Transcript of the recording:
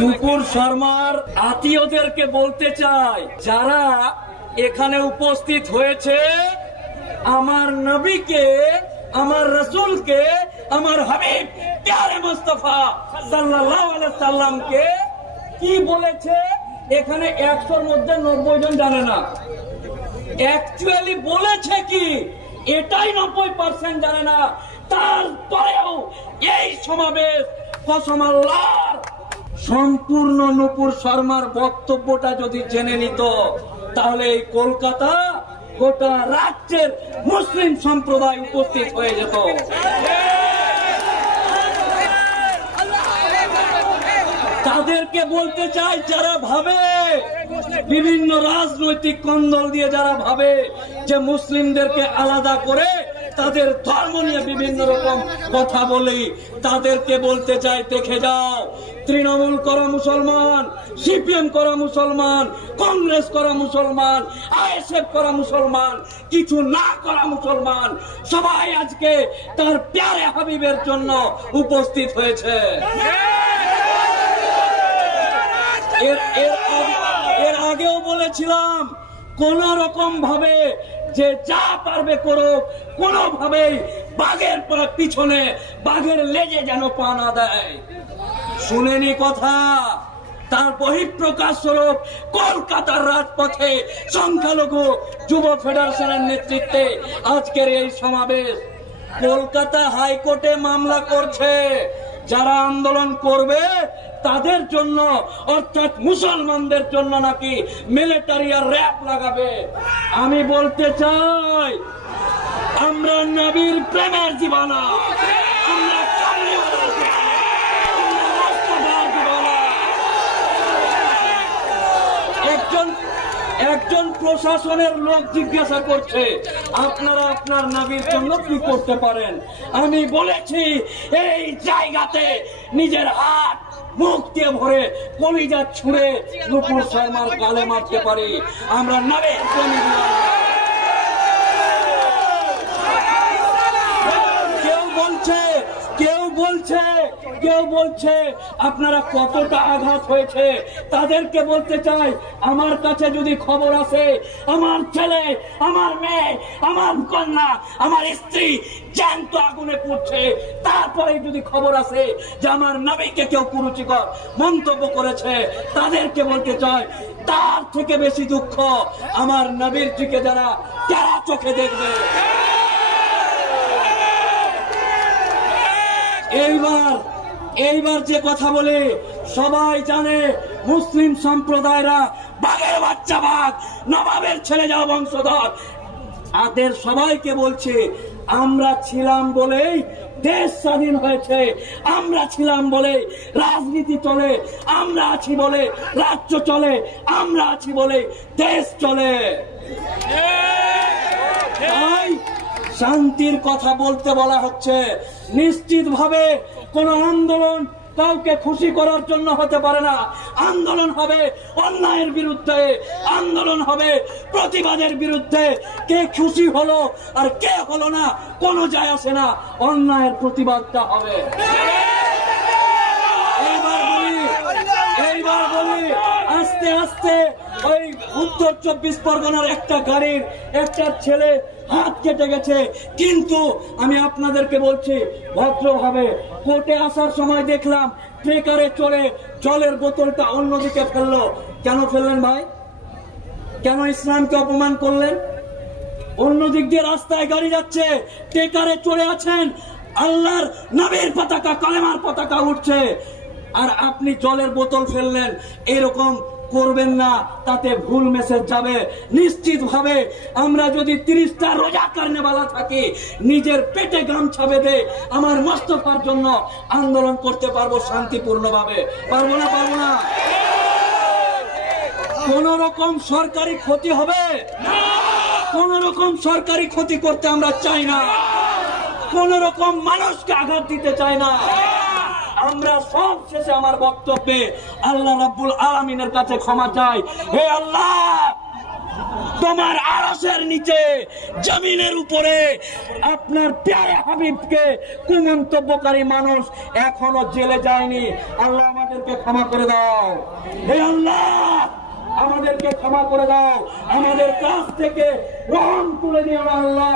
নুপুর শর্মার আত্মীয়দেরকে বলতে চাই, যারা এখানে উপস্থিত হয়েছে, আমার নবীকে, আমার রসুলকে, আমার হাবিব প্যারে মুস্তাফা সাল্লাল্লাহু আলাইহি সাল্লামকে কি বলেছে, এখানে 100-র মধ্যে 90 জন জানে না। অ্যাকচুয়ালি বলেছে কি এটাই 90% জানে না। তারপরেও এই সমাবেশ কসম আল্লাহর সম্পূর্ণ নুপুর শর্মার বক্তব্যটা যদি জেনে নিত, তাহলে এই কলকাতা গোটা রাজ্যের মুসলিম সম্প্রদায় উপস্থিত হয়ে যেত। তাদেরকে বলতে চাই, যারা ভাবে বিভিন্ন রাজনৈতিক কন্দল দিয়ে, যারা ভাবে যে মুসলিমদেরকে আলাদা করে তাদের ধর্ম নিয়ে বিভিন্ন রকম কথা বলি, তাদেরকে বলতে চাই, দেখে যাও, তৃণমূল করা মুসলমান, সিপিএম করা মুসলমান, কংগ্রেস করা মুসলমান, আইএসএফ করা মুসলমান, কিছু না করা মুসলমান, সবাই আজকে তার প্যারে হাবিবের জন্য উপস্থিত হয়েছে। এর আগেও বলেছিলাম, কোন রকম ভাবে যে যা পারবে করুক, কোনোভাবেই বাঘের পিছনে, বাঘের লেজে যেন পা না দেয়। শুনেনি কথা? তার বহিঃপ্রকাশ স্বরূপ কলকাতার রাজপথে সংখ্যালঘু যুব ফেডারেশনের নেতৃত্বে আজকের এই সমাবেশ। কলকাতা হাইকোর্টে মামলা করছে, যারা আন্দোলন করবে তাদের জন্য, অর্থাৎ মুসলমানদের জন্য নাকি মিলিটারি আর র‍্যাব লাগাবে। আমি বলতে চাই, আমরা নবীর প্রেমের দিওয়ানা, আমরা কামলিওয়ালার দিওয়ানা, আমরা মুস্তাফার দিওয়ানা। একজন প্রশাসনের লোক জিজ্ঞাসা করছে, আপনারা আপনার নবীর জন্য কি করতে পারেন? আমি বলেছি, এই জায়গাতে নিজের হাত মুখ দিয়ে ভরে কলিজা ছুঁড়ে নুপুর শর্মার গালে মারতে পারি। আমরা নবীর প্রেমী। কেউ বলছে আপনারা কতটা আঘাত হয়েছে, তাদেরকে বলতে চাই, আমার কাছে যদি খবর আসে আমার ছেলে, আমার মেয়ে, আমার কন্যা, আমার স্ত্রী জ্যান্ত আগুনে পুড়ছে, তারপরে যদি খবর আসে যে আমার নবীকে কেউ কুরুচিকর মন্তব্য করেছে, তাদেরকে বলতে চাই, তার থেকে বেশি দুঃখ আমার নবীর দিকে যারা চোখে দেখবে। এইবার যে কথা বলে সবাই জানে, মুসলিম সম্প্রদায়রা বাঘের বাচ্চা বাঘ, নবাবের ছেলে যাওয়া বংশধর, তাদের সবাইকে বলছে, আমরা ছিলাম বলেই দেশ স্বাধীন হয়েছে, আমরা ছিলাম বলে রাজনীতি চলে, আমরা আছি বলে রাজ্য চলে, আমরা আছি বলে দেশ চলে। শান্তির কথা বলতে বলা হচ্ছে। নিশ্চিতভাবে কোন আন্দোলন কাউকে খুশি করার জন্য হতে পারে না। আন্দোলন হবে অন্যায়ের বিরুদ্ধে, আন্দোলন হবে প্রতিবাদের বিরুদ্ধে। কে খুশি হলো আর কে হলো না কোনো যায় আসে না, অন্যায়ের প্রতিবাদটা হবে। এইবার বলি, আস্তে আস্তে ওই উত্তর 24 পরগনার একটা গাড়ির একটা ছেলে হাত কেটে গেছে, কিন্তু আমি আপনাদেরকে বলছি ভদ্রভাবে, কোর্টে আসার সময় দেখলাম ট্রেকারে চড়ে জলের বোতলটা অন্যদিকে ফেললো। কেন ফেললেন ভাই? কেন ইসলামকে অপমান করলেন? অন্যদিক দিয়ে রাস্তায় গাড়ি যাচ্ছে, ট্রেকারে চড়ে আছেন, আল্লাহর নবীর পতাকা, কালেমার পতাকা উঠছে, আর আপনি জলের বোতল ফেললেন। এরকম করবেন না, তাতে ভুল মেসেজ যাবে। নিশ্চিত ভাবে আমরা যদি 30টা রোজা কারণেওয়ালা থাকি, নিজের পেটে গামছা বেঁধে আমার মুস্তাফার জন্য আন্দোলন করতে পারবো শান্তিপূর্ণ ভাবে। পারবো না? পারবো না? কোন রকম সরকারি ক্ষতি হবে? কোন রকম সরকারি ক্ষতি করতে আমরা চাই না, কোন রকম মানুষকে আঘাত দিতে চাই না। আমরা সব শেষে আমার বক্তব্যে আল্লাহ রাব্বুল আলামিনের কাছে ক্ষমা চাই। হে আল্লাহ, তোমার আরশের নিচে জমিনের উপরে আপনার প্যারে হাবিবকে কুমন্তব্যকারী মানুষ এখনো জেলে যায়নি। আল্লাহ আমাদেরকে ক্ষমা করে দাও, হে আল্লাহ আমাদেরকে ক্ষমা করে দাও, আমাদের কাছ থেকে রহম তুলে নিও আল্লাহ।